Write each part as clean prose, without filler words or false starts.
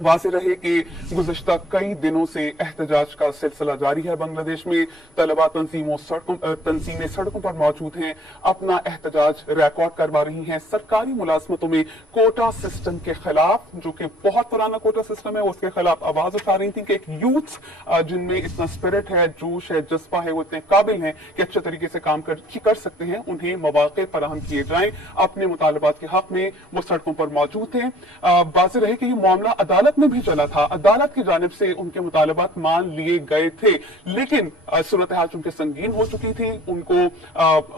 वाज़ेह रहे कि गुज़श्ता कई दिनों से एहतजाज का सिलसिला जारी है। बांग्लादेश में तलबा तंजीमें सड़कों पर मौजूद हैं, अपना एहतजाज रिकॉर्ड करवा रही हैं। सरकारी मुलाजमतों में कोटा सिस्टम के खिलाफ, जो कि बहुत पुराना कोटा सिस्टम है, उसके खिलाफ आवाज उठा रही थी कि एक यूथ जिनमें इतना स्पिरिट है, जोश है, जज्बा है, वो इतने काबिल हैं कि अच्छे तरीके से काम कर सकते हैं, उन्हें मौके फराहम किए जाएं। अपने मुतालबात के हक में वो सड़कों पर मौजूद हैं। वाज़ेह रहे कि ये मामला अदालत में भी चला था, अदालत की जानिब से उनके मुतालबात मान लिए गए थे, लेकिन सूरत हाल चूंकि संगीन हो चुकी थी, उनको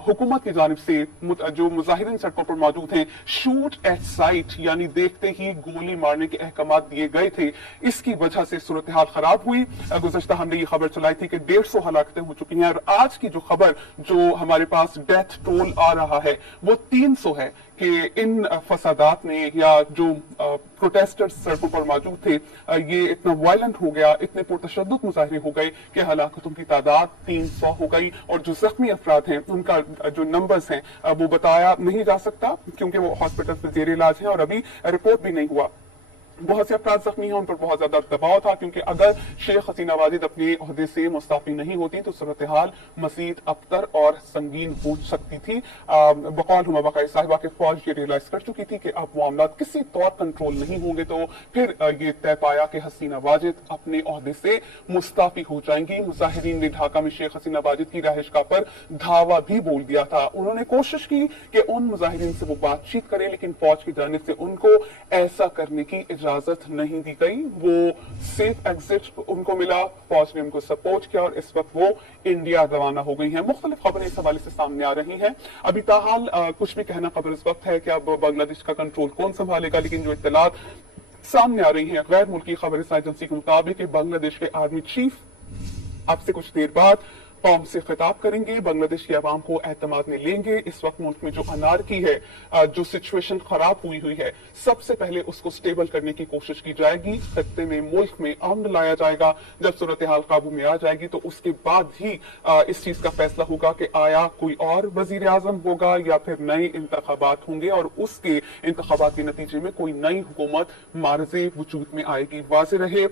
हुकूमत की जानिब से जो मुजाहिरीन सड़कों पर मौजूद हैं, शूट एट साइट यानी देखते ही गोली मारने के अहकाम दिए गए थे। इसकी वजह से सूरत हाल खराब हुई। गुज़श्ता हमने ये खबर चलाई थी कि 150 हलाकतें हो चुकी हैं, और आज की जो खबर जो हमारे पास डेथ टोल आ रहा है वो 300 है कि इन फसादात ने, या जो प्रोटेस्टर्स सड़कों पर मौजूद थे, ये इतना वायलेंट हो गया, इतने पुरतशद्दुद मुजाहरे हो गए कि हलाकतों की तादाद 300 हो गई, और जो जख्मी अफराद हैं उनका जो नंबर्स हैं वो बताया नहीं जा सकता, क्योंकि वो हॉस्पिटल में जेर इलाज हैं और अभी रिपोर्ट भी नहीं हुआ। बहुत से अफराद जख्मी हैं, उन पर बहुत ज्यादा दबाव था, क्योंकि अगर शेख हसीना वाजिद अपने ओहदे से मुस्ताफी नहीं होती तो सूरत हाल मजीद अबतर और संगीन हो सकती थी। बकौल हुमा बकाई साहिबा के फौज ये रियलाइज कर चुकी थी कि अब मामला किसी तौर कंट्रोल नहीं होंगे, तो फिर ये तय पाया कि हसीना वाजिद अपने ओहदे से मुस्ताफी हो जाएंगी। मुजाहिरीन ने ढाका में शेख हसीना वाजिद की रहायशगाह पर धावा भी बोल दिया था। उन्होंने कोशिश की कि उन मुजाहिरीन से वो बातचीत करें, लेकिन फौज की जानिब से उनको ऐसा करने की इजाजत नहीं दी गई। वो सेफ एग्जिट उनको मिला, फौज ने उनको सपोर्ट किया, और इस वक्त वो इंडिया रवाना हो गई हैं। मुख्तलिफ खबरें इस हवाले से सामने आ रही हैं। अभी ताहाल कुछ भी कहना खबर इस वक्त है कि अब बांग्लादेश का कंट्रोल कौन संभालेगा, लेकिन जो इत्तलात सामने आ रही हैं गैर मुल्की खबर एजेंसी के मुताबिक बांग्लादेश के आर्मी चीफ अब से कुछ देर बाद कौम से खिताब करेंगे, बांग्लादेश की आवाम को एतमाद में लेंगे। इस वक्त मुल्क में जो अनारकी है, जो सिचुएशन खराब हुई है, सबसे पहले उसको स्टेबल करने की कोशिश की जाएगी। खत्ते में, मुल्क में अमन लाया जाएगा। जब सूरत हाल काबू में आ जाएगी तो उसके बाद ही इस चीज का फैसला होगा कि आया कोई और वजीर आजम होगा या फिर नए इंतखाबात होंगे, और उसके इंतखाबात के नतीजे में कोई नई हुकूमत मार्जे वजूद में आएगी। वाज़ेह रहे